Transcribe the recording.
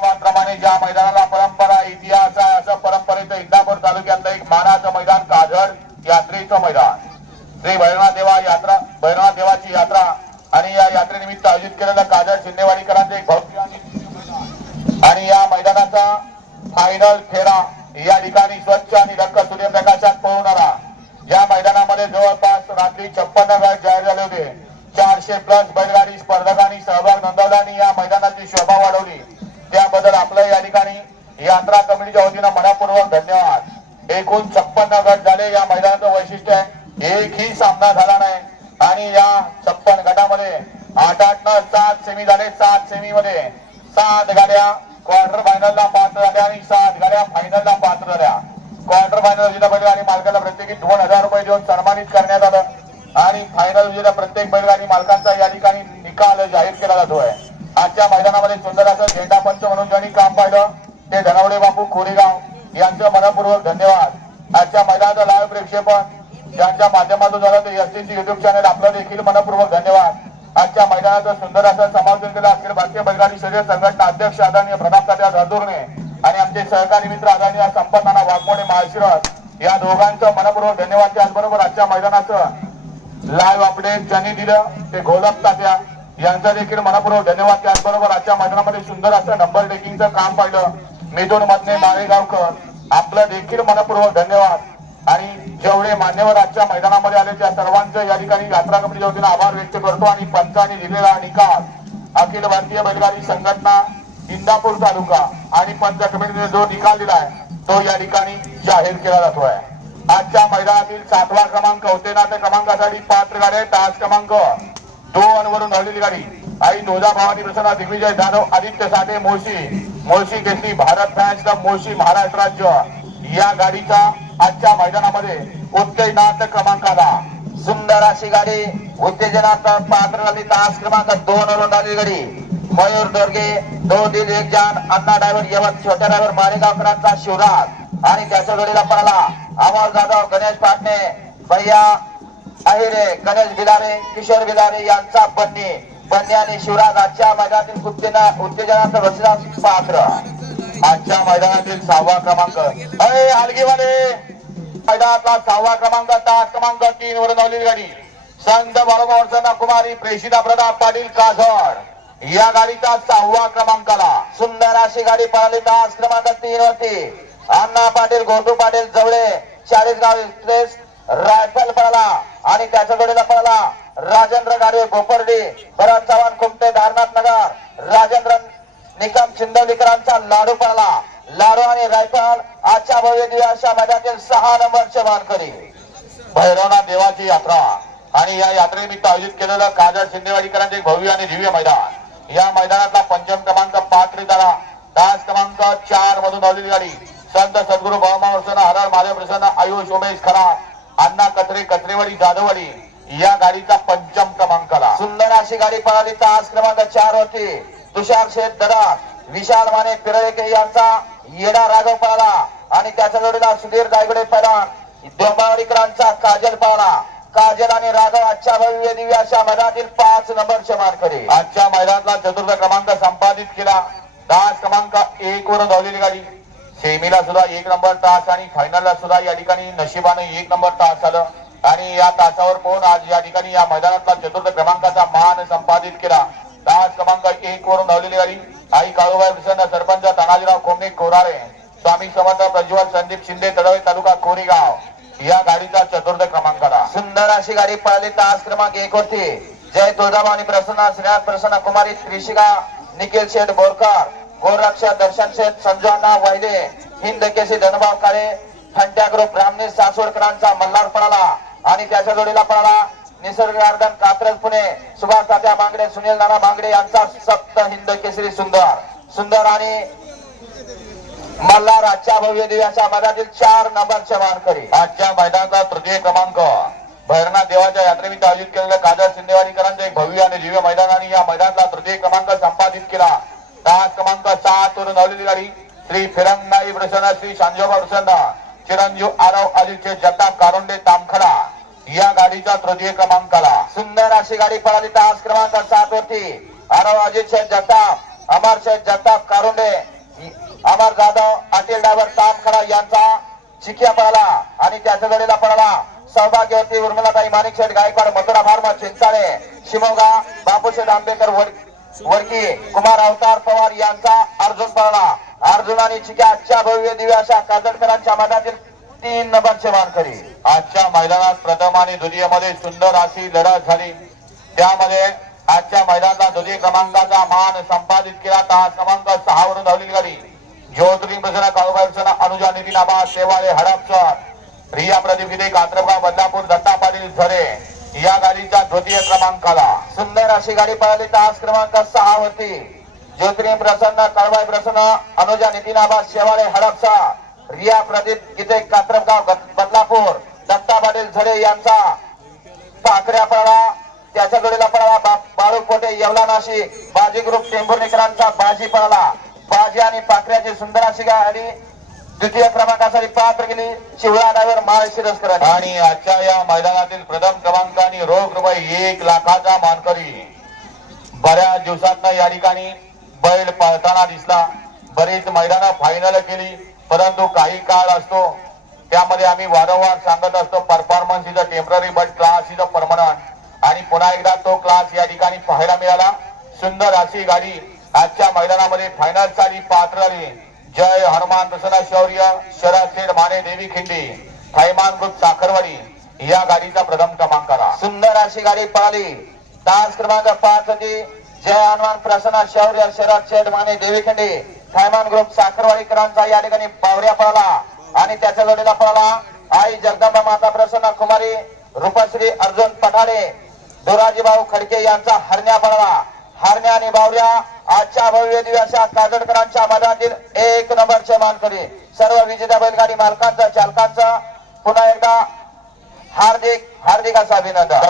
नावाप्रमाणे ज्या मैदानाला परंपरा इतिहास आहे असं परंपरेचं इंदापूर तालुक्यातलं एक मानाचं मैदान काजळ यात्रेचं मैदान. श्री भैरवनाथ देवा यात्रा भैरवनाथ देवाची यात्रा आणि या यात्रेनिमित्त आयोजित केलेलं काजळ शिंदेवाडीकरांचे एक भव्य आणि या मैदानाचा फायनल फेरा या ठिकाणी स्वच्छ आणि रक्क सूर्यप्रकाशात पोहणारा या मैदानामध्ये जवळपास रात्री छप्पन्न गट जाहीर झाले होते. चारशे प्लस बैलगाडी स्पर्धकांनी सहभाग नोंदवला. आठ सात सेमी झाले सात सेमी मध्ये. सात गाड्या क्वार्टर फायनलला पात्र झाल्या आणि सात गाड्या फायनलला पात्र झाल्या. क्वार्टर फायनल विजेता बैलगाडी मालकाला प्रत्येकी दोन हजार रुपये देऊन सन्मानित करण्यात आलं. आणि फायनल विजेता प्रत्येक बैलगाडी मालकांचा या ठिकाणी निकाल जाहीर केला जातोय. आजच्या मैदानामध्ये सुंदर असं झेंडा पंच म्हणून ज्यांनी काम पाहिलं ते धनवडे बापू कोरेगाव यांचं मनपूर्वक धन्यवाद. आजच्या मैदानाचं लाईव्ह प्रेक्षेपण ज्यांच्या माध्यमातून झालं ते एसटीसी युट्यूब चॅनल आपलं देखील मनपूर्वक धन्यवाद. आजच्या मैदानाचं सुंदर असं समालोचन केलं अखिल भारतीय बैलगाडी शर्यत संघटना अध्यक्ष आदरणीय प्रताप तात्या आणि आमचे सहकारी मित्र आदरणीय संपन्नाना वाघमोडे महाशिरस या दोघांचं मनपूर्वक धन्यवाद त्याचबरोबर आजच्या मैदानाचं लाईव्ह अपडेट ज्यांनी दिलं ते गोलक तात्या यांचा देखील मनपूर्वक धन्यवाद त्याचबरोबर आजच्या मैदानामध्ये सुंदर असं नंबर टेकिंगचं काम पाहिलं. मिथून मधने माळेगावकर आपलं देखील मनपूर्वक धन्यवाद. जेवढे मान्यवर आजच्या मैदानामध्ये आले त्या सर्वांचं या ठिकाणी यात्रा कमिटीच्या वतीनं आभार व्यक्त करतो आणि पंचाने दिलेला निकाल अखिल भारतीय बैलगाडी संघटना इंदापूर तालुका आणि पंच कमिटीने जो निकाल दिलाय तो या ठिकाणी जाहीर केला जातोय. आजच्या मैदानातील सातवा क्रमांक होते ना त्या क्रमांकासाठी पात्र गाड्या तास क्रमांक दोन वरून धावलेली गाडी. आई नोजा भावानी प्रसन्न दिग्विजय जाधव आदित्य साठे मोशी मोळशी घेतली भारत फॅन्स क्लब मोशी महाराष्ट्र राज्य. या गाडीचा आजच्या मैदानामध्ये उत्तेजनार्थ क्रमांकाला सुंदर अशी गाडी उत्तेजनात पात्र झाली तास क्रमांक दोन वरून आलेली गाडी. मयूर दोर्गे दोन दिल एक जान अण्णा ड्रायव्हर यवत छोट्या ड्रायव्हर मारेगावकरांचा शिवराज आणि त्याच्या जोडीला पळाला अमोल जाधव गणेश पाटणे भैया अहिरे गणेश भिलारे किशोर भिलारे यांचा बन्नी. बन्नी आणि शिवराज आजच्या मैदानातील उत्तेजना उत्तेजनात बसला पात्र. आजच्या मैदानातील सहावा क्रमांक. अरे आलगीवाले. मैदानातला सहावा क्रमांक तास क्रमांक तीन वर धावलेली गाडी. संत बाळूमावरचा कुमारी प्रेषिता प्रताप पाटील काझड या गाडीचा सहावा क्रमांकाला. सुंदर अशी गाडी पळाली तास क्रमांक तीन वरती. अण्णा पाटील गोटू पाटील जवळे चाळीसगाव एक्सप्रेस रायफल पळाला आणि त्याच्या जोडीला पळाला. राजेंद्र गाडवे भोपर्डे भरत चव्हाण कुमटे धारनाथ नगर राजेंद्र निकम चिंदवलीकरांचा लाडू पडला. लाडू आणि रायफल आजच्या भव्य दिव्याच्या मैदानातील सहा नंबरचे मानकरी. भैरवनाथ देवाची यात्रा. आणि या यात्रेनिमित्त आयोजित केलेलं काजळ शिंदेवाडीकरांचे एक भव्य आणि दिव्य मैदान. या मैदानातला पंचम क्रमांक पाच झाला. दास क्रमांक चार मधून धावलेली गाडी. संत सद्गुरु भावमा प्रसन्न हरळ महादेव प्रसन्न आयुष उमेश खरा अण्णा कत्रे कत्रेवाडी जाधववाडी या गाडीचा पंचम क्रमांकाला सुंदर अशी गाडी पळाली. तास क्रमांक चार होती तुषार शेठ दरा विशाल माने पिरळेके यांचा येडा राघव पळाला आणि त्याच्या जोडीला सुधीर दायगडे पैलवान डोंबावडीकरांचा काजल पळाला काजल आणि राघव आजच्या भव्य दिव्य अशा मैदानातील पाच नंबरचे मानकरी आजच्या मैदानातला चतुर्थ क्रमांक संपादित केला. तास क्रमांक एक वर धावलेली गाडी. सेमीला सुद्धा एक नंबर तास आणि फायनलला सुद्धा या ठिकाणी नशिबाने एक नंबर तास आलं. आणि या तासावर पोहून आज या ठिकाणी या मैदानातला धावलेली गाडी. आई काळूबाई प्रसन्न सरपंच तानाजीराव कोमणे कोराळे. स्वामी समर्थ प्रज्वल संदीप शिंदे तडवे तालुका कोरेगाव. या गाडीचा चतुर्थ क्रमांकाला सुंदर अशी गाडी पळाली तास क्रमांक एक होती जय तुळजाभवानी आणि प्रसन्न श्रीनाथ प्रसन्न कुमारी त्रिशिका निखिल शेठ बोरकर गोरक्षा दर्शन शेठ संजोना वायदे हिंद केसी धनभाव काळे फंट्या ग्रुप ब्राह्मणी सासवडकरांचा मल्हार पळाला आणि त्याच्या जोडीला पळाला. निसर्ग गार्डन कात्रज पुणे. सुभाष तात्या मांगडे सुनील नाना मांगडे यांचा सप्त हिंद केसरी सुंदर. सुंदर आणि मल्हार आजच्या भव्य दिव्याच्या मधातील चार नंबरचे वारकरी आजच्या मैदानाचा तृतीय क्रमांक. भैरनाथ देवाच्या यात्रेनिमित्त आयोजित केलेलं कादर शिंदेवाडीकरांचं एक भव्य आणि दिव्य मैदान आणि या मैदानातला तृतीय क्रमांक संपादित केला. दहा क्रमांक सात वरून धावलेली गाडी श्री फिरंगाई प्रसन्न श्री शांजोबा प्रसन्न चिरंजीव आरव अजितचे जगताप कारुंडे तामखडा या गाडीचा तृतीय क्रमांकाला. सुंदर अशी गाडी पळाली तास क्रमांक सात वरती आरव अजित शेठ जगताप अमर शेठ जगताप कारुंडे अमर जाधव अटील डायव्हर तामखडा यांचा चिकिया पळाला आणि त्याच्या गडीला पळाला. सौभाग्यवती उर्मिलाताई माणिक शेठ गायकवाड मथुरा फार्मा चिंचाळे शिमोगा बापूशेठ आंबेकर वडकी कुमार अवतार पवार यांचा अर्जुन पळाला. अर्जुन आणि चिक्या आजच्या भव्य दिव्या अशा काजडकरांच्या मनातील तीन नंबरचे मानकरी आजच्या मैदानात प्रथम आणि द्वितीय सुंदर अशी लढत झाली. त्यामध्ये आजच्या मैदानाचा द्वितीय क्रमांकाचा मान संपादित केला. तर हा क्रमांक सहावरून धावली धावलेली गाडी ज्योतिर्लिंग प्रसन्न काळूबाई अनुजा नितीन आबा सेवाळे हडपसर. रिया प्रदीप गिरे कात्रगाव बदलापूर दत्ता पाटील झरे या गाडीच्या द्वितीय क्रमांकाला. सुंदर अशी गाडी पळाली. तास क्रमांक सहा होती ज्योतिर्लिंग प्रसन्न कळवाई प्रसन्न अनुजा नितीन आबा शेवाळे हडपसर. रिया प्रदीप गीते कात्रपगाव बदलापूर दत्ता पाटील झडे यांचा पाकड्या पळाला त्याच्या गडीला पळाला बाळू कोटे येवला नाशिक. बाजी ग्रुप टेंभुर्णीकरांचा बाजी पळाला. बाजी आणि पाकऱ्याची सुंदर अशी गाडी द्वितीय क्रमांकासाठी पात्र गेली शिवळा माळ शिरस्कर आणि आजच्या या मैदानातील प्रथम क्रमांकाने रोख रुपये एक लाखाचा मानकरी. बऱ्याच दिवसात या ठिकाणी बैल पळताना दिसला. बरीच मैदानं फायनल केली. परंतु काही काळ असतो त्यामध्ये आम्ही वारंवार सांगत असतो performance is a temporary but class is a permanent आणि पुन्हा एकदा तो क्लास या ठिकाणी पाहायला मिळाला. सुंदर अशी गाडी आजच्या मैदानामध्ये फायनलसाठी पात्र झाली. जय हनुमान प्रसन्न शौर्य शरद शेठ माने देवी खिंडी थैमान ग्रुप साखरवाडी या गाडीचा प्रथम क्रमांक आला. सुंदर अशी गाडी पळाली तास क्रमांक पाच होती. जय हनुमान प्रसन्न शौर्य शरद शेठ माने देवी खिंडी. थायमान ग्रुप साखरवाडीकरांचा या ठिकाणी पावऱ्या पळाला आणि त्याच्या जोडीला पळाला. आई जगदंबा माता प्रसन्न कुमारी रूपश्री अर्जुन पठाडे दोराजी भाऊ खडके यांचा हरण्या पळाला. हरण्या आणि बावऱ्या आजच्या भव्य दिव्याच्या काजडकरांच्या मैदानातील एक नंबरचे मानकरी सर्व विजेत्या बैलगाडी मालकांचा चालकांचा पुन्हा एकदा हार्दिक हार्दिक असं अभिनंदन.